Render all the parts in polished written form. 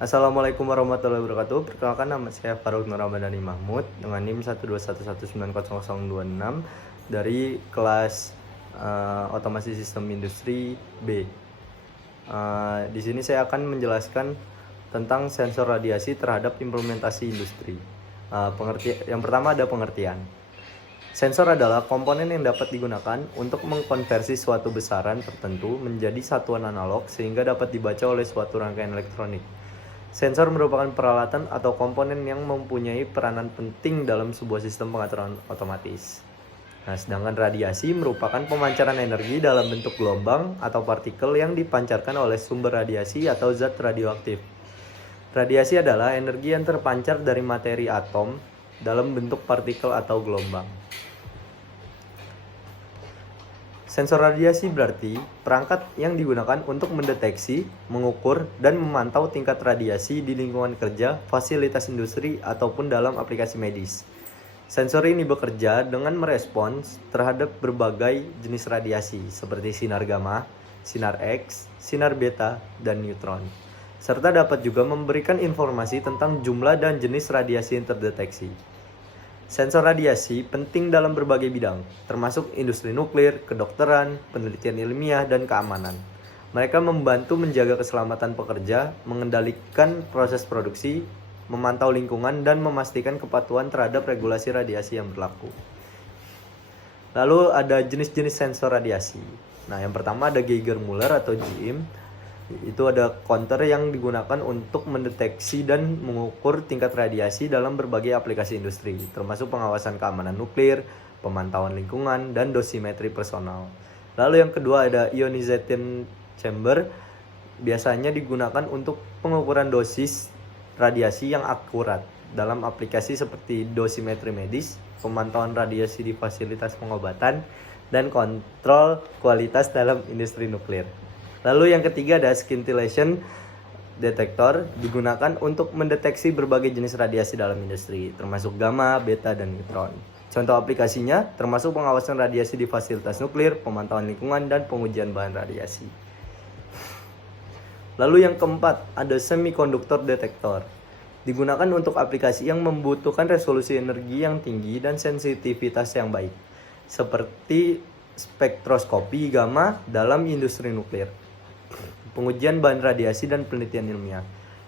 Assalamualaikum warahmatullahi wabarakatuh. Perkenalkan, nama saya Faruk Nur Ramadhani Mahmud dengan NIM 121190026 dari kelas Otomasi Sistem Industri B. Di sini saya akan menjelaskan tentang sensor radiasi terhadap implementasi industri. Yang pertama ada pengertian. Sensor adalah komponen yang dapat digunakan untuk mengkonversi suatu besaran tertentu menjadi satuan analog sehingga dapat dibaca oleh suatu rangkaian elektronik. Sensor merupakan peralatan atau komponen yang mempunyai peranan penting dalam sebuah sistem pengaturan otomatis. Nah, sedangkan radiasi merupakan pemancaran energi dalam bentuk gelombang atau partikel yang dipancarkan oleh sumber radiasi atau zat radioaktif. Radiasi adalah energi yang terpancar dari materi atom dalam bentuk partikel atau gelombang. Sensor radiasi berarti perangkat yang digunakan untuk mendeteksi, mengukur, dan memantau tingkat radiasi di lingkungan kerja, fasilitas industri, ataupun dalam aplikasi medis. Sensor ini bekerja dengan merespons terhadap berbagai jenis radiasi seperti sinar gamma, sinar X, sinar beta, dan neutron. Serta dapat juga memberikan informasi tentang jumlah dan jenis radiasi yang terdeteksi. Sensor radiasi penting dalam berbagai bidang, termasuk industri nuklir, kedokteran, penelitian ilmiah, dan keamanan. Mereka membantu menjaga keselamatan pekerja, mengendalikan proses produksi, memantau lingkungan, dan memastikan kepatuhan terhadap regulasi radiasi yang berlaku. Lalu ada jenis-jenis sensor radiasi. Nah, yang pertama ada Geiger-Müller atau GM. Itu ada counter yang digunakan untuk mendeteksi dan mengukur tingkat radiasi dalam berbagai aplikasi industri, termasuk pengawasan keamanan nuklir, pemantauan lingkungan, dan dosimetri personal. Lalu yang kedua ada ionization chamber, biasanya digunakan untuk pengukuran dosis radiasi yang akurat dalam aplikasi seperti dosimetri medis, pemantauan radiasi di fasilitas pengobatan, dan kontrol kualitas dalam industri nuklir. Lalu yang ketiga ada scintillation detector, digunakan untuk mendeteksi berbagai jenis radiasi dalam industri, termasuk gamma, beta, dan neutron. Contoh aplikasinya termasuk pengawasan radiasi di fasilitas nuklir, pemantauan lingkungan, dan pengujian bahan radiasi. Lalu yang keempat ada semiconductor detector, digunakan untuk aplikasi yang membutuhkan resolusi energi yang tinggi dan sensitivitas yang baik, seperti spektroskopi gamma dalam industri nuklir, pengujian bahan radiasi, dan penelitian ilmiah.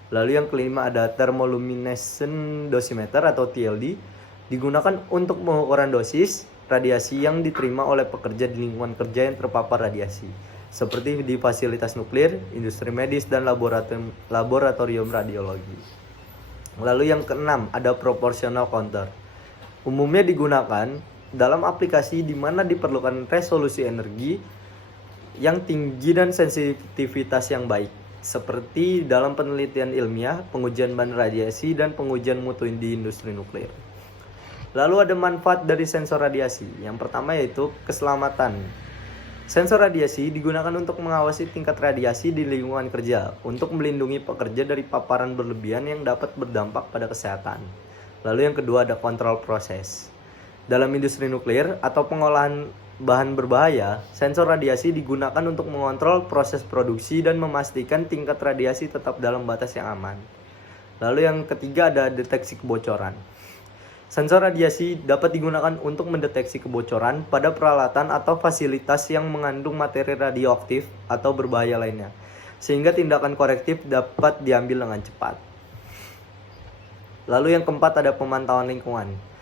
Lalu yang kelima ada thermoluminescent dosimeter atau TLD, digunakan untuk pengukuran dosis radiasi yang diterima oleh pekerja di lingkungan kerja yang terpapar radiasi, seperti di fasilitas nuklir, industri medis, dan laboratorium radiologi. Lalu yang keenam ada proportional counter, umumnya digunakan dalam aplikasi di mana diperlukan resolusi energi yang tinggi dan sensitivitas yang baik, seperti dalam penelitian ilmiah, pengujian bahan radiasi, dan pengujian mutu di industri nuklir. Lalu ada manfaat dari sensor radiasi. Yang pertama yaitu keselamatan. Sensor radiasi digunakan untuk mengawasi tingkat radiasi di lingkungan kerja, untuk melindungi pekerja dari paparan berlebihan yang dapat berdampak pada kesehatan. Lalu yang kedua ada kontrol proses. Dalam industri nuklir atau pengolahan bahan berbahaya, sensor radiasi digunakan untuk mengontrol proses produksi dan memastikan tingkat radiasi tetap dalam batas yang aman. Lalu yang ketiga ada deteksi kebocoran. Sensor radiasi dapat digunakan untuk mendeteksi kebocoran pada peralatan atau fasilitas yang mengandung materi radioaktif atau berbahaya lainnya, sehingga tindakan korektif dapat diambil dengan cepat. Lalu yang keempat ada pemantauan lingkungan.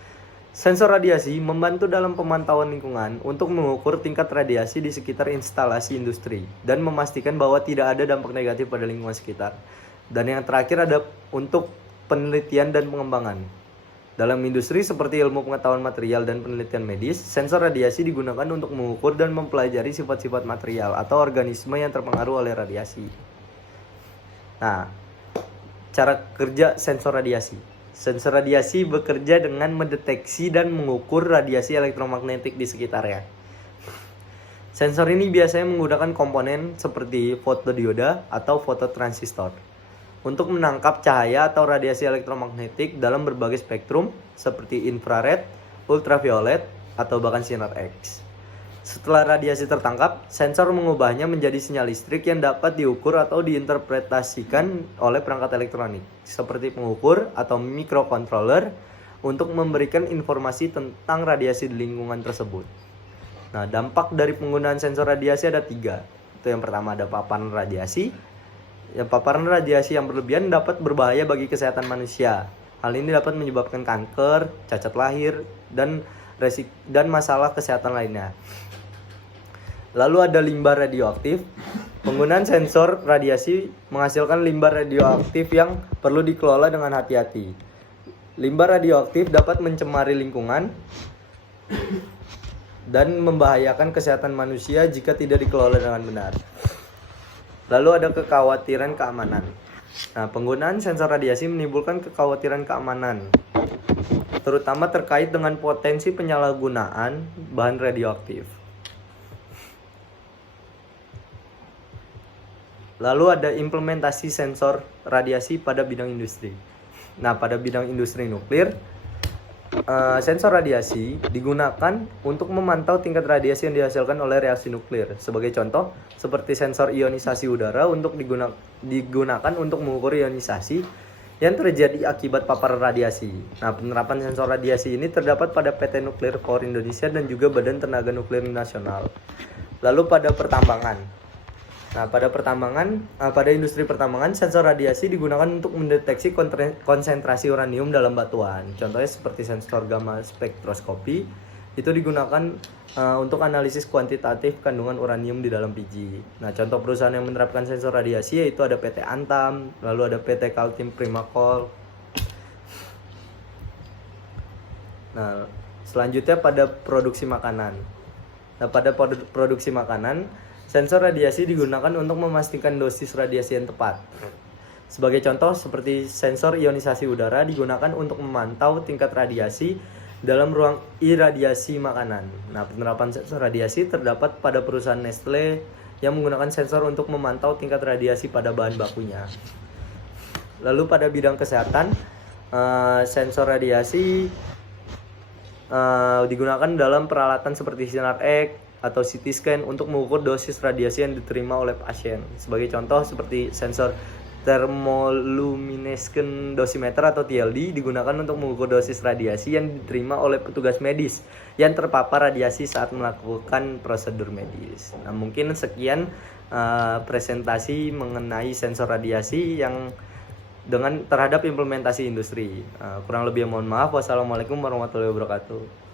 Sensor radiasi membantu dalam pemantauan lingkungan untuk mengukur tingkat radiasi di sekitar instalasi industri dan memastikan bahwa tidak ada dampak negatif pada lingkungan sekitar. Dan yang terakhir ada untuk penelitian dan pengembangan. Dalam industri seperti ilmu pengetahuan material dan penelitian medis, sensor radiasi digunakan untuk mengukur dan mempelajari sifat-sifat material atau organisme yang terpengaruh oleh radiasi. Nah, cara kerja sensor radiasi. Sensor radiasi bekerja dengan mendeteksi dan mengukur radiasi elektromagnetik di sekitarnya. Sensor ini biasanya menggunakan komponen seperti fotodioda atau fototransistor untuk menangkap cahaya atau radiasi elektromagnetik dalam berbagai spektrum seperti infrared, ultraviolet, atau bahkan sinar X. Setelah radiasi tertangkap, sensor mengubahnya menjadi sinyal listrik yang dapat diukur atau diinterpretasikan oleh perangkat elektronik, seperti pengukur atau microcontroller, untuk memberikan informasi tentang radiasi di lingkungan tersebut. Nah, dampak dari penggunaan sensor radiasi ada 3. Itu yang pertama ada paparan radiasi. Yang paparan radiasi yang berlebihan dapat berbahaya bagi kesehatan manusia. Hal ini dapat menyebabkan kanker, cacat lahir, dan masalah kesehatan lainnya. Lalu ada limbah radioaktif. Penggunaan sensor radiasi menghasilkan limbah radioaktif yang perlu dikelola dengan hati-hati. Limbah radioaktif dapat mencemari lingkungan dan membahayakan kesehatan manusia jika tidak dikelola dengan benar. Lalu ada kekhawatiran keamanan. Nah, penggunaan sensor radiasi menimbulkan kekhawatiran keamanan, terutama terkait dengan potensi penyalahgunaan bahan radioaktif. Lalu ada implementasi sensor radiasi pada bidang industri. Nah, pada bidang industri nuklir, sensor radiasi digunakan untuk memantau tingkat radiasi yang dihasilkan oleh reaksi nuklir. Sebagai contoh, seperti sensor ionisasi udara untuk digunakan untuk mengukur ionisasi yang terjadi akibat paparan radiasi. Nah, penerapan sensor radiasi ini terdapat pada PT Nuclear Power Indonesia dan juga Badan Tenaga Nuklir Nasional. Lalu pada pertambangan. Nah, pada industri pertambangan, sensor radiasi digunakan untuk mendeteksi konsentrasi uranium dalam batuan. Contohnya seperti sensor gamma spektroskopi, itu digunakan untuk analisis kuantitatif kandungan uranium di dalam biji. Nah, contoh perusahaan yang menerapkan sensor radiasi yaitu ada PT Antam, lalu ada PT Kaltim Primakol. Nah, selanjutnya pada produksi makanan. Nah, pada produksi makanan, sensor radiasi digunakan untuk memastikan dosis radiasi yang tepat. Sebagai contoh, seperti sensor ionisasi udara digunakan untuk memantau tingkat radiasi dalam ruang iradiasi makanan. Nah, penerapan sensor radiasi terdapat pada perusahaan Nestle yang menggunakan sensor untuk memantau tingkat radiasi pada bahan bakunya. Lalu pada bidang kesehatan, sensor radiasi digunakan dalam peralatan seperti sinar X atau CT scan untuk mengukur dosis radiasi yang diterima oleh pasien. Sebagai contoh seperti sensor thermoluminescent dosimeter atau TLD digunakan untuk mengukur dosis radiasi yang diterima oleh petugas medis yang terpapar radiasi saat melakukan prosedur medis. Nah, mungkin sekian presentasi mengenai sensor radiasi yang terhadap implementasi industri. Kurang lebih mohon maaf. Wassalamualaikum warahmatullahi wabarakatuh.